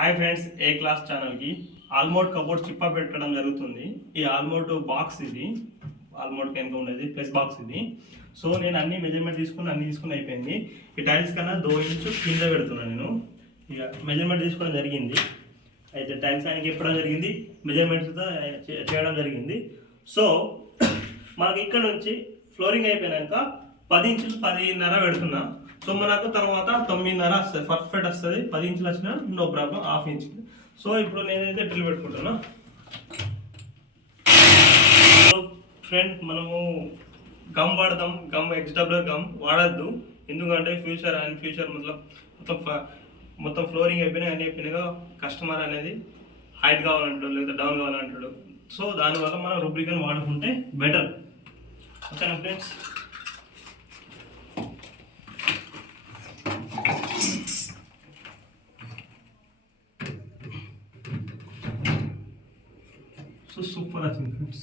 Hi friends, ఏ class ఛానల్కి ఆల్మోడ్ cupboard చిప్ప పెట్టడం జరుగుతుంది. ఈ ఆల్మోడ్ బాక్స్ ఇది ఆల్మోడ్ కనుక ఉండేది ప్లస్ బాక్స్ ఇది. సో నేను అన్ని మెజర్మెంట్ తీసుకుని అయిపోయింది. ఈ టైల్స్ కన్నా 2 ఇంచు కింద పెడుతున్నాను. నేను ఇక మెజర్మెంట్ తీసుకోవడం జరిగింది. అయితే టైల్స్ ఆయనకి చెప్పడం జరిగింది, మెజర్మెంట్స్తో చేయడం జరిగింది. సో మనకి ఇక్కడ నుంచి ఫ్లోరింగ్ అయిపోయినాక 10 ఇంచులు 10.5 పెడుతున్నా. సో మనకు తర్వాత 9.5 వస్తుంది, పర్ఫెక్ట్ వస్తుంది. 10 ఇంచులు వచ్చినా no problem, half inch. So ఇప్పుడు నేనైతే డ్రిల్ పెట్టుకుంటున్నా. సో ఫ్రెండ్, మనము గమ్ వాడదాం, గమ్ XWR గమ్ వాడద్దు. ఎందుకంటే ఫ్యూచర్ మొత్తం ఫ్లోరింగ్ అయిపోయినాయి, అన్నీ అయిపోయినాగా కస్టమర్ అనేది హైట్ కావాలంటాడు లేదా డౌన్ కావాలంటాడు. సో దానివల్ల మనం రూబ్రికన్ వాడుకుంటే బెటర్. ఓకేనా ఫ్రెండ్స్? సో సూపర్ వచ్చింది ఫ్రెండ్స్.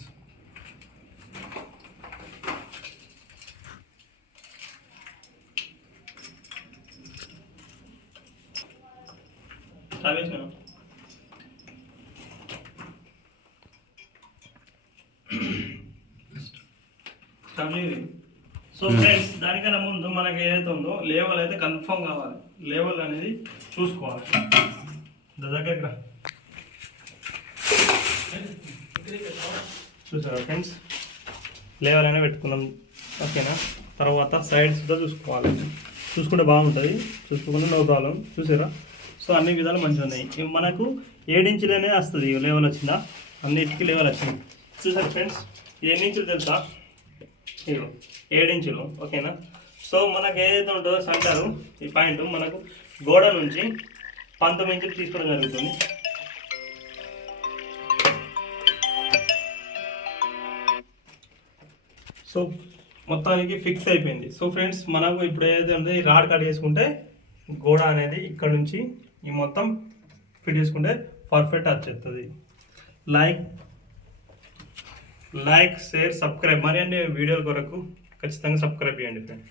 సో ఫ్రెండ్స్, దానికన్నా ముందు మనకి ఏదైతే ఉందో లేవల్ అయితే కన్ఫర్మ్ కావాలి. లేవల్ అనేది చూసుకోవాలి. దగ్గర చూసారా ఫ్రెండ్స్, లేవల్ అనేది పెట్టుకున్నాం. ఓకేనా? తర్వాత సైడ్స్ కూడా చూసుకుంటే బాగుంటుంది, చూసుకోకుండా నో ప్రాబ్లం. చూసారా? సో అన్ని విధాలు మంచిగా ఉన్నాయి. మనకు 7 ఇంచులు అనేది వస్తుంది. లేవల్ వచ్చిందా? అన్నిటికీ లేవల్ వచ్చింది. చూసారా ఫ్రెండ్స్, ఇది ఎన్ని ఇంచులు తెలుసా? 7 ఇంచులు. ఓకేనా? సో మనకు ఏదైతే ఉంటుందో సెంటర్ ఈ పాయింట్ మనకు గోడ నుంచి 19 ఇంచులు తీసుకోవడం జరుగుతుంది. సో మొత్తానికి ఫిక్స్ అయిపోయింది. సో ఫ్రెండ్స్, మనకు ఇప్పుడు ఏదైతే ఉందో ఈ రాడ్ కట్ చేసుకుంటే గోడ అనేది ఇక్కడ నుంచి ఈ మొత్తం ఫిట్ చేసుకుంటే పర్ఫెక్ట్ వచ్చేస్తుంది. లైక్ షేర్ సబ్స్క్రైబ్ మరి అన్ని వీడియోల కొరకు ఖచ్చితంగా సబ్స్క్రైబ్ చేయండి ఫ్రెండ్స్.